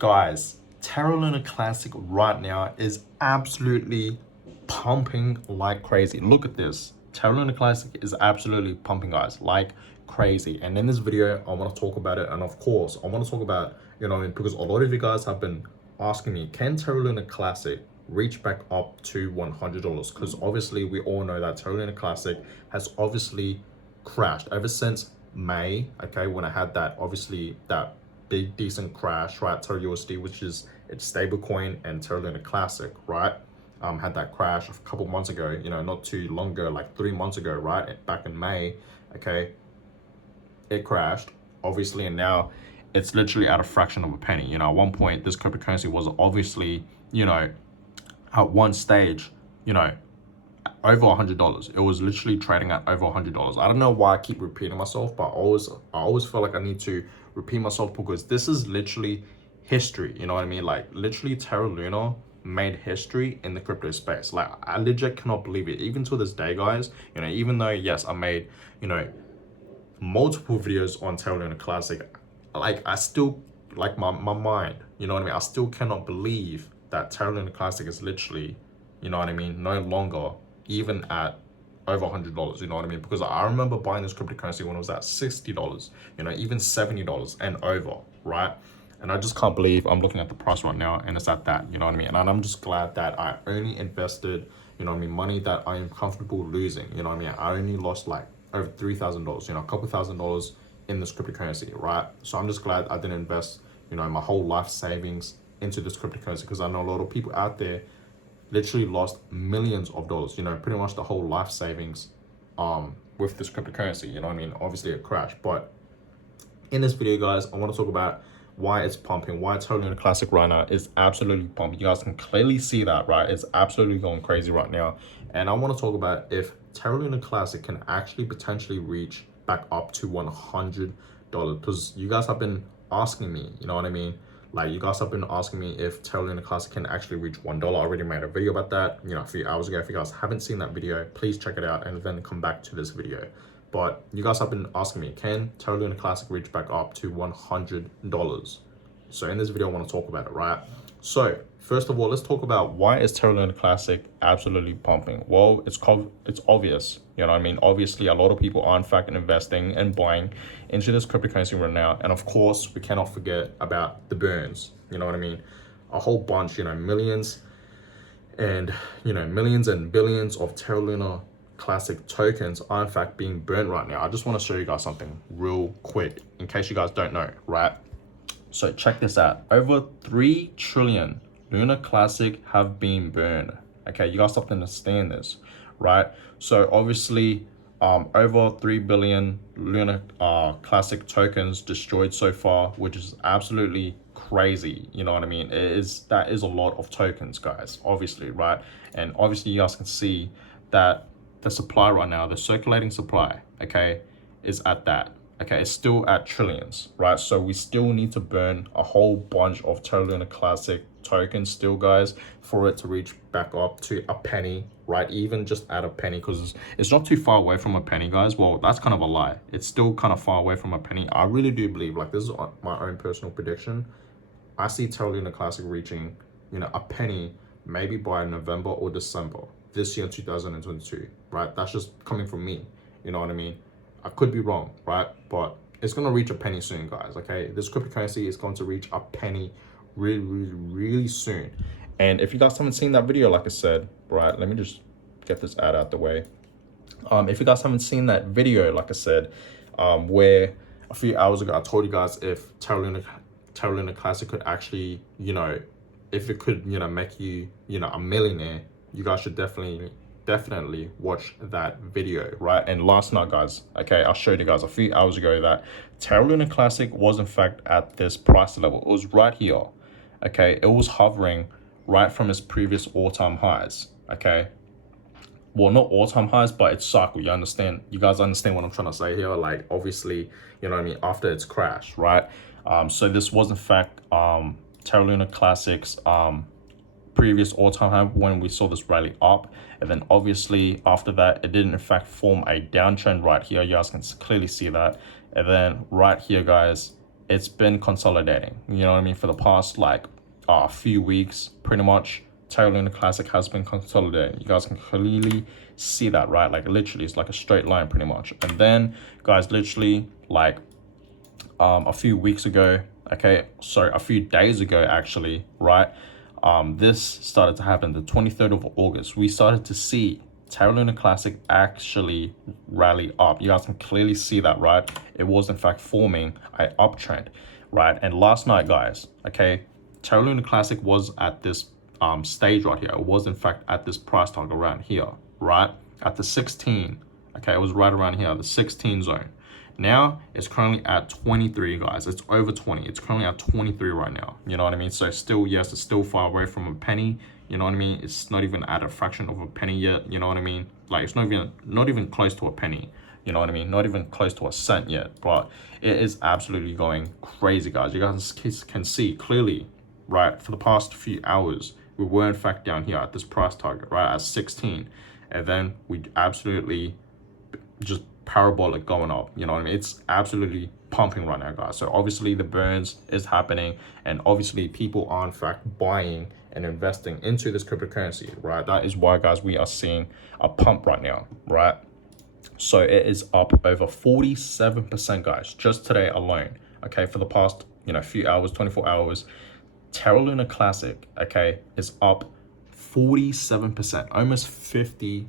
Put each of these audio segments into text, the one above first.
Guys, Terra Luna Classic right now is absolutely pumping like crazy. Look at this. Terra Luna Classic is absolutely pumping, guys, like crazy. And in this video, I want to talk about it. And of course, I want to talk about, because a lot of you guys have been asking me, can Terra Luna Classic reach back up to $100? Because obviously, we all know that Terra Luna Classic has obviously crashed ever since May, okay, when I had that, obviously, that big decent crash, right? Terra USD, which is its stable coin, and Terra Luna Classic, right? Had that crash a couple months ago, not too long ago, like 3 months ago, right? Back in May, okay, it crashed, obviously, and now it's literally at a fraction of a penny. At one point, this cryptocurrency was obviously, at one stage, over $100. It was literally trading at over $100. I don't know why I keep repeating myself, but I always feel like I need to repeat myself because this is literally history. You know what I mean? Like literally Terra Luna made history in the crypto space. Like I legit cannot believe it. Even to this day, guys, even though yes, I made, multiple videos on Terra Luna Classic, like I still, like my mind, you know what I mean? I still cannot believe that Terra Luna Classic is literally, no longer even at over $100, you know what I mean? Because I remember buying this cryptocurrency when it was at $60, even $70 and over, right? And I just can't believe I'm looking at the price right now and it's at that, you know what I mean? And I'm just glad that I only invested, money that I am comfortable losing, you know what I mean? I only lost like over $3,000, a couple $1,000 in this cryptocurrency, right? So I'm just glad I didn't invest, my whole life savings into this cryptocurrency, because I know a lot of people out there literally lost millions of dollars, pretty much the whole life savings with this cryptocurrency, you know what I mean? Obviously it crashed, but in this video, guys, I want to talk about why it's pumping, why Terra Luna Classic right now is absolutely pumping. You guys can clearly see that, right? It's absolutely going crazy right now. And I want to talk about if Terra Luna Classic can actually potentially reach back up to $100, because you guys have been asking me, you know what I mean? Like you guys have been asking me if Terra Luna Classic can actually reach $1. I already made a video about that, a few hours ago. If you guys haven't seen that video, please check it out and then come back to this video. But you guys have been asking me, can Terra Luna Classic reach back up to $100? So in this video, I want to talk about it, right? So first of all, let's talk about why is Terra Luna Classic absolutely pumping? Well, it's obvious, you know what I mean? Obviously, a lot of people are in fact investing and buying into this cryptocurrency right now. And of course, we cannot forget about the burns, you know what I mean? A whole bunch, millions and, millions and billions of Terra Luna Classic tokens are in fact being burnt right now. I just want to show you guys something real quick in case you guys don't know, right? So check this out. Over 3 trillion Luna Classic have been burned. Okay, you guys have to understand this, right? So obviously, over 3 billion Luna Classic tokens destroyed so far, which is absolutely crazy. You know what I mean? That is a lot of tokens, guys, obviously, right? And obviously you guys can see that the supply right now, the circulating supply, okay, is at that. Okay, it's still at trillions, right? So we still need to burn a whole bunch of Terra Luna Classic tokens still, guys, for it to reach back up to a penny, right? Even just at a penny, because it's not too far away from a penny, guys. Well, that's kind of a lie. It's still kind of far away from a penny. I really do believe, like, this is my own personal prediction. I see Terra Luna Classic reaching, a penny maybe by November or December this year, 2022, right? That's just coming from me, you know what I mean? I could be wrong, right? But it's going to reach a penny soon, guys, okay? This cryptocurrency is going to reach a penny really, really, really soon. And if you guys haven't seen that video, like I said, right, let me just get this ad out the way. If you guys haven't seen that video, like I said, where a few hours ago, I told you guys if Terra Luna Classic could actually, if it could, make you, a millionaire, you guys should definitely watch that video, right? And last night, guys, okay, I showed you guys a few hours ago that Terra Luna Classic was in fact at this price level. It was right here, okay? It was hovering right from its previous all-time highs, okay? Well, not all-time highs, but its cycle. You understand? You guys understand what I'm trying to say here? Like, obviously, you know what I mean? After its crash, right? So this was in fact Terra Luna Classic's previous all-time high when we saw this rally up, and then obviously after that it didn't in fact form a downtrend right here. You guys can clearly see that. And then right here, guys, it's been consolidating, you know what I mean, for the past like few weeks. Pretty much Terra Luna Classic has been consolidating. You guys can clearly see that, right? Like literally it's like a straight line pretty much. And then guys, literally like a few weeks ago, okay, sorry, a few days ago actually, right, this started to happen. The 23rd of August, we started to see Terra Luna Classic actually rally up. You guys can clearly see that, right? It was in fact forming an uptrend, right? And last night, guys, okay, Terra Luna Classic was at this stage right here. It was in fact at this price target around here, right? At the 16, okay, it was right around here, the 16 zone. Now it's currently at 23, guys. It's over 20. It's currently at 23 right now. You know what I mean? So still, yes, it's still far away from a penny. You know what I mean? It's not even at a fraction of a penny yet. You know what I mean? Like it's not even close to a penny. You know what I mean? Not even close to a cent yet. But it is absolutely going crazy, guys. You guys can see clearly, right? For the past few hours, we were in fact down here at this price target, right, at 16, and then we absolutely just parabolic going up. You know what I mean? It's absolutely pumping right now, guys. So obviously the burns is happening, and obviously people are in fact buying and investing into this cryptocurrency, right? That is why, guys, we are seeing a pump right now, right? So it is up over 47%, guys, just today alone. Okay, for the past few hours, 24 hours, Terra Luna Classic, okay, is up 47%, almost 50%.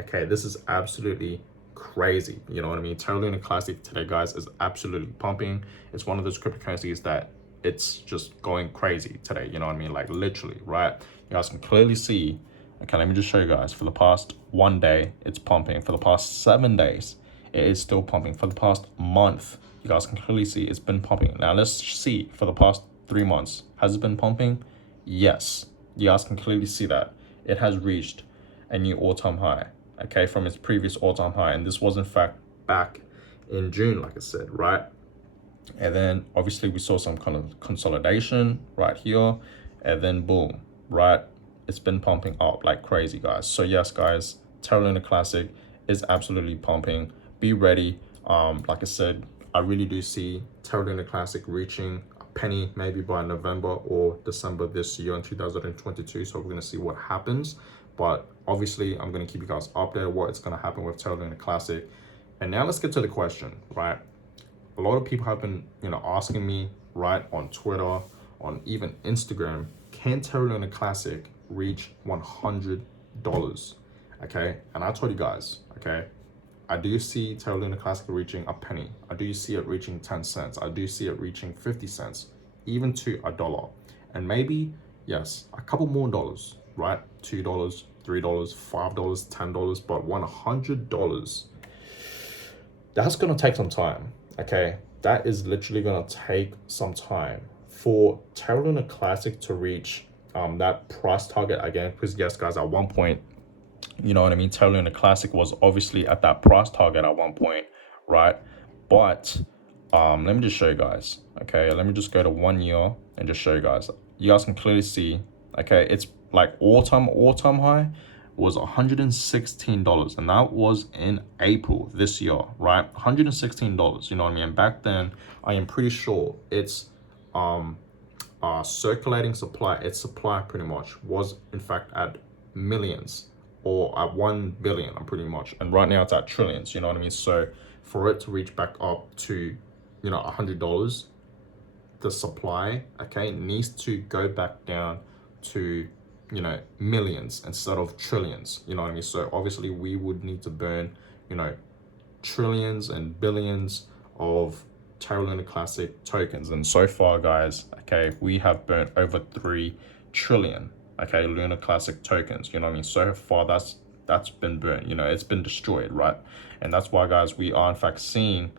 Okay, this is absolutely crazy. You know what I mean? Terra Luna Classic today, guys, is absolutely pumping. It's one of those cryptocurrencies that it's just going crazy today. You know what I mean? Like literally, right? You guys can clearly see. Okay, let me just show you guys. For the past 1 day, it's pumping. For the past 7 days, it is still pumping. For the past month, you guys can clearly see it's been pumping. Now let's see for the past 3 months. Has it been pumping? Yes. You guys can clearly see that it has reached a new all-time high, okay, from its previous all-time high. And this was in fact back in June, like I said, right? And then obviously we saw some kind of consolidation right here, and then boom, right? It's been pumping up like crazy, guys. So yes, guys, Terra Luna Classic is absolutely pumping. Be ready. Like I said, I really do see Terra Luna Classic reaching a penny maybe by November or December this year in 2022. So we're going to see what happens. But obviously, I'm going to keep you guys updated what it's going to happen with Terra Luna Classic. And now let's get to the question, right? A lot of people have been, asking me, right, on Twitter, on even Instagram, can Terra Luna Classic reach $100? Okay, and I told you guys, okay, I do see Terra Luna Classic reaching a penny. I do see it reaching 10 cents. I do see it reaching 50 cents, even to $1. And maybe, yes, a couple more dollars, right? $2, $3, $5, $10, but $100, that's gonna take some time, okay? That is literally gonna take some time for Terra Luna Classic to reach that price target again. Because yes, guys, at one point, you know what I mean, Terra Luna Classic was obviously at that price target at one point, right? But let me just show you guys, okay? Let me just go to 1 year and just show you guys. You guys can clearly see, okay, it's like all-time high was $116, and that was in April this year, right? $116, you know what I mean? And back then, I am pretty sure it's circulating supply, its supply pretty much was in fact at millions, or at 1 billion, I'm pretty much. And right now it's at trillions, you know what I mean? So for it to reach back up to, $100, the supply, okay, needs to go back down to, millions instead of trillions, you know what I mean? So obviously we would need to burn, trillions and billions of Terra Luna Classic tokens. And so far, guys, okay, we have burnt over 3 trillion, okay, Luna Classic tokens, you know what I mean? So far, that's been burnt, it's been destroyed, right? And that's why, guys, we are in fact seeing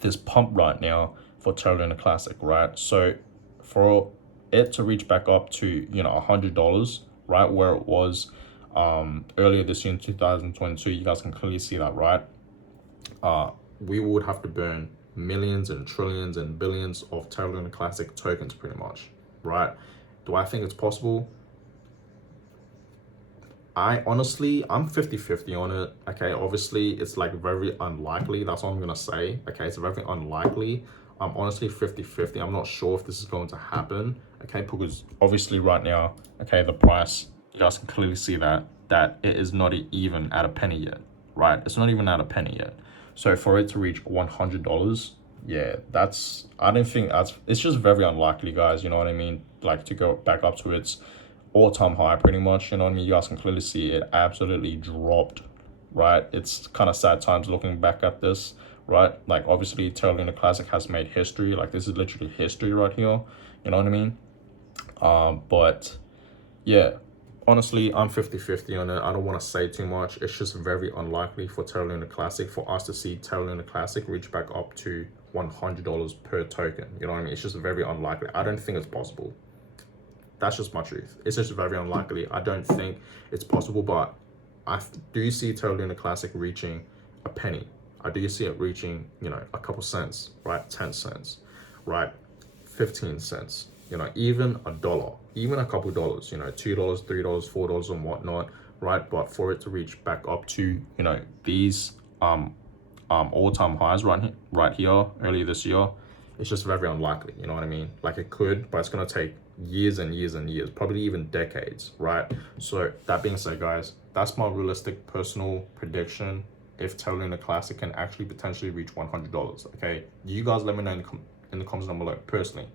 this pump right now for Terra Luna Classic, right? So for it to reach back up to, $100, right, where it was earlier this year in 2022, you guys can clearly see that, right? We would have to burn millions and trillions and billions of Terra Luna Classic tokens pretty much, right? Do I think it's possible? I honestly, I'm 50-50 on it. Okay, obviously it's like very unlikely. That's what I'm gonna say. Okay, it's very unlikely. I'm honestly 50-50. I'm not sure if this is going to happen. Okay, because obviously right now, okay, the price, you guys can clearly see that it is not even at a penny yet, right? It's not even at a penny yet. So for it to reach $100, yeah, that's, I don't think that's, it's just very unlikely, guys. You know what I mean? Like to go back up to its all-time high pretty much. You know what I mean? You guys can clearly see it absolutely dropped, right? It's kind of sad times looking back at this, right? Like obviously Terra Luna Classic has made history. Like this is literally history right here. You know what I mean? But yeah, honestly, I'm 50-50 on it. I don't want to say too much. It's just very unlikely for Terra Luna Classic, for us to see Terra Luna Classic reach back up to $100 per token. You know what I mean? It's just very unlikely. I don't think it's possible. That's just my truth. It's just very unlikely. I don't think it's possible, but I do see Terra Luna Classic reaching a penny. I do see it reaching, you know, a couple cents, right? 10 cents, right? 15 cents, you know, even a dollar, even a couple dollars, you know, $2, $3, $4 and whatnot, right? But for it to reach back up to, you know, these all-time highs right here earlier this year, it's just very unlikely. You know what I mean? Like it could, but it's gonna take years and years and years, probably even decades, right? So that being said, guys, that's my realistic personal prediction if Terra Luna Classic can actually potentially reach $100. Okay, you guys let me know in the comments down below. Personally,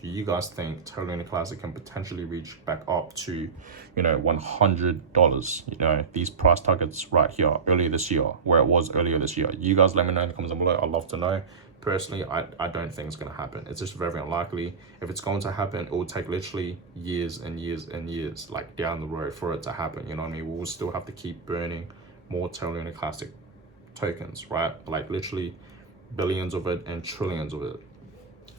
do you guys think Terra Luna Classic can potentially reach back up to, you know, $100? You know, these price targets right here earlier this year, where it was earlier this year. You guys let me know in the comments down below. I'd love to know. Personally, I don't think it's going to happen. It's just very unlikely. If it's going to happen, it will take literally years and years and years, like down the road, for it to happen. You know what I mean? We'll still have to keep burning more Terra Luna Classic tokens, right? Like literally billions of it and trillions of it.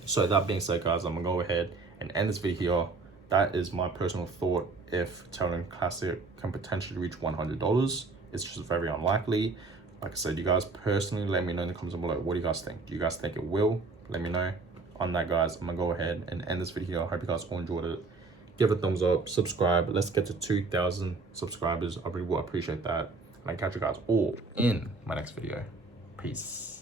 So that being said, guys, I'm gonna go ahead and end this video. That is my personal thought. If Terra Luna Classic can potentially reach $100, it's just very unlikely. Like I said, you guys personally let me know in the comments below. What do you guys think? Do you guys think it will? Let me know. On that, guys, I'm gonna go ahead and end this video. I hope you guys all enjoyed it. Give it a thumbs up, subscribe. Let's get to 2,000 subscribers. I really will appreciate that. And I catch you guys all in my next video. Peace.